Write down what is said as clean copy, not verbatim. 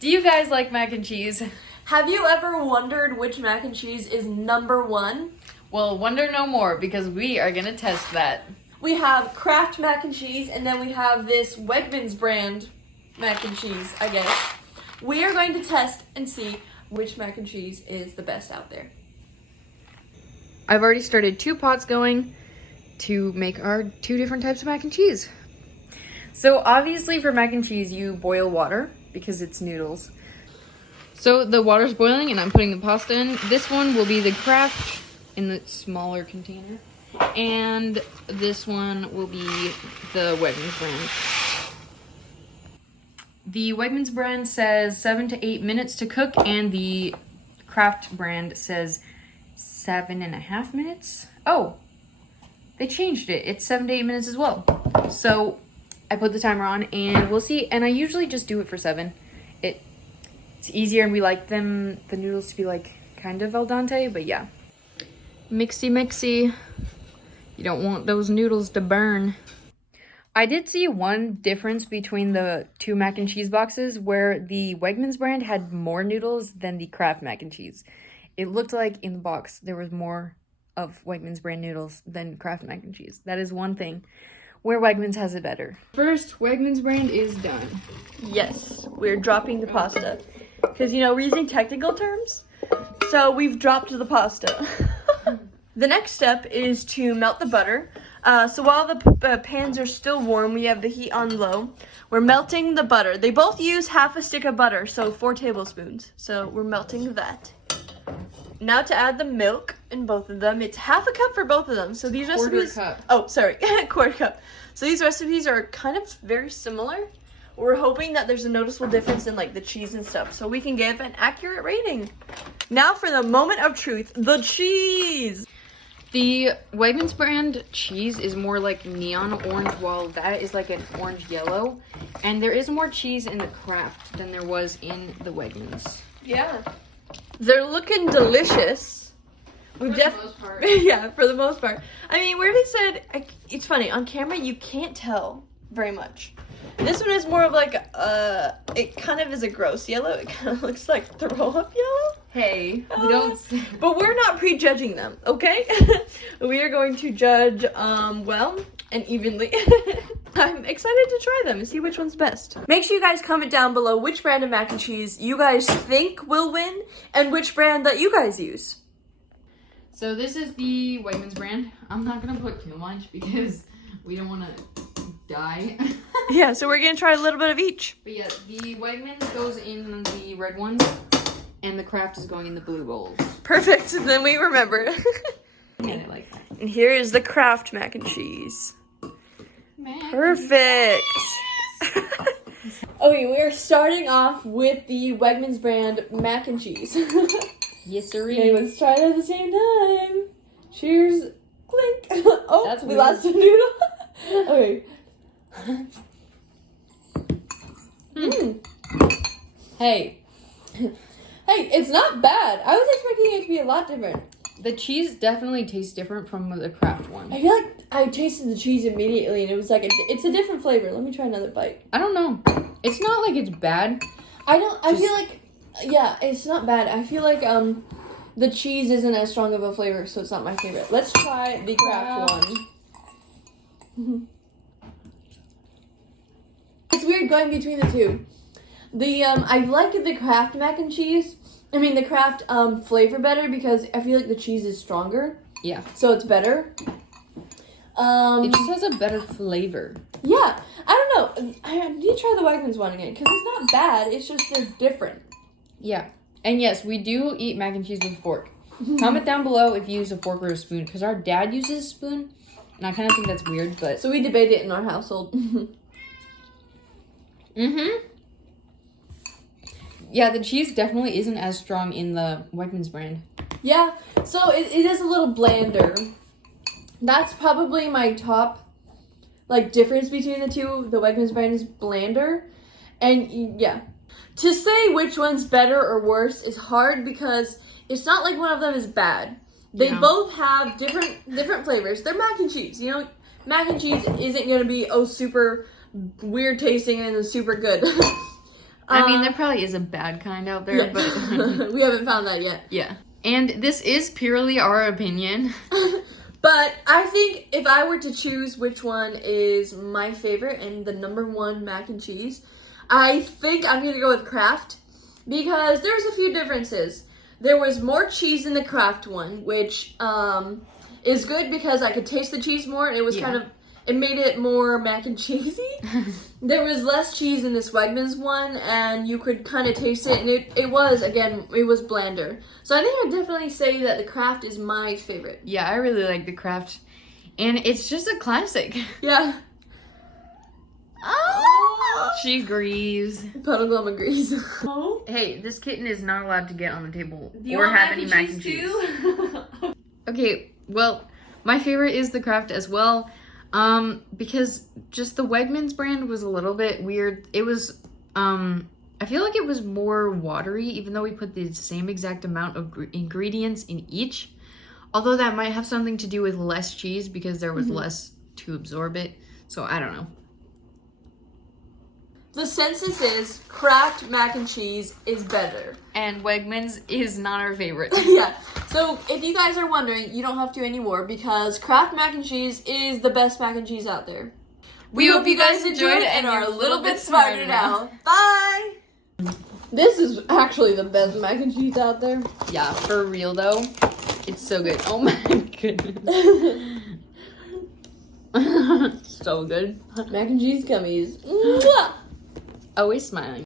Do you guys like mac and cheese? Have you ever wondered which mac and cheese is number one? Well, wonder no more because we are gonna test that. We have Kraft mac and cheese, and then we have this Wegmans brand mac and cheese, I guess. We are going to test and see which mac and cheese is the best out there. I've already started 2 pots going to make our 2 different types of mac and cheese. So obviously for mac and cheese, you boil water because it's noodles. So the water's boiling and I'm putting the pasta in. This one will be the Kraft in the smaller container. And this one will be the Wegmans brand. The Wegmans brand says 7 to 8 minutes to cook, and the Kraft brand says 7.5 minutes. Oh, they changed it. It's 7 to 8 minutes as well. So I put the timer on and we'll see. And I usually just do it for 7. It's easier, and we like the noodles to be like kind of al dente, but yeah. Mixy. You don't want those noodles to burn. I did see one difference between the 2 mac and cheese boxes where the Wegmans brand had more noodles than the Kraft mac and cheese. It looked like in the box there was more of Wegmans brand noodles than Kraft mac and cheese. That is one thing where Wegmans has it better. First, Wegmans brand is done. Yes, we're dropping the pasta. Because, we're using technical terms. So we've dropped the pasta. The next step is to melt the butter. So while the pans are still warm, we have the heat on low. We're melting the butter. They both use half a stick of butter, so 4 tablespoons. So we're melting that. Now to add the milk in both of them. It's half a cup for both of them. So these recipes... Quarter cup. Oh, sorry. Quarter cup. So these recipes are kind of very similar. We're hoping that there's a noticeable difference in the cheese and stuff, so we can give an accurate rating. Now for the moment of truth, the cheese. The Wegmans brand cheese is more like neon orange, while that is like an orange yellow. And there is more cheese in the Kraft than there was in the Wegmans. Yeah. They're looking delicious. For the most part. Yeah, for the most part. I mean, where they said, it's funny, on camera you can't tell very much. This one is more of it kind of is a gross yellow. It kind of looks like throw up yellow. Hey, we don't... But we're not prejudging them, okay? We are going to judge, well and evenly. I'm excited to try them and see which one's best. Make sure you guys comment down below which brand of mac and cheese you guys think will win and which brand that you guys use. So this is the Wegmans brand. I'm not going to put too much because we don't want to die. Yeah, so we're going to try a little bit of each. But yeah, the Wegmans goes in the red ones, and the Kraft is going in the blue bowls. Perfect, then we remember. And I like that. And here is the Kraft mac and cheese. Perfect. Okay, we are starting off with the Wegmans brand mac and cheese. Yes, sir. Okay, let's try it at the same time. Cheers. Clink. Oh, That's we weird. lost a noodle. Okay. Hey. Hey, it's not bad. I was expecting it to be a lot different. The cheese definitely tastes different from the Kraft one. I feel like I tasted the cheese immediately, and it was like, it's a different flavor. Let me try another bite. I don't know. It's not like it's bad. I feel like, yeah, it's not bad. I feel like, the cheese isn't as strong of a flavor, so it's not my favorite. Let's try the Kraft one. It's weird going between the two. I like the Kraft mac and cheese. I mean, the Kraft flavor better because I feel like the cheese is stronger. Yeah. So it's better. It just has a better flavor. Yeah. I don't know. I need to try the Wegmans one again because it's not bad. It's just they're different. Yeah. And yes, we do eat mac and cheese with a fork. Comment down below if you use a fork or a spoon, because our dad uses a spoon, and I kind of think that's weird, but... So we debate it in our household. Yeah, the cheese definitely isn't as strong in the Wegmans brand. Yeah, so it is a little blander. That's probably my top, difference between the two. The Wegmans brand is blander. And, yeah. To say which one's better or worse is hard because it's not like one of them is bad. They both have different flavors. They're mac and cheese. Mac and cheese isn't going to be, super weird tasting and super good. I mean, there probably is a bad kind out there, Yeah. but We haven't found that yet. yeah. And this is purely our opinion. But I think if I were to choose which one is my favorite and the number one mac and cheese, I think I'm going to go with Kraft because there's a few differences. There was more cheese in the Kraft one, which is good because I could taste the cheese more and it was it made it more mac and cheesy. There was less cheese in this Wegmans one and you could kind of taste it and it was blander. So I think I'd definitely say that the Kraft is my favorite. Yeah, I really like the Kraft. And it's just a classic. Yeah. She agrees. Puddleglum agrees. Hey, this kitten is not allowed to get on the table Do you or want have any mac and cheese. too? Okay, well, my favorite is the Kraft as well. Because just the Wegmans brand was a little bit weird. It was, I feel like it was more watery, even though we put the same exact amount of ingredients in each. Although that might have something to do with less cheese because there was less to absorb it. So I don't know. The census is Kraft mac and cheese is better. And Wegmans is not our favorite. Yeah. So if you guys are wondering, you don't have to anymore because Kraft mac and cheese is the best mac and cheese out there. We hope you guys enjoyed it and are a little bit smarter now. Bye! This is actually the best mac and cheese out there. Yeah, for real though. It's so good. Oh my goodness. So good. Mac and cheese gummies. Mwah! Always smiling.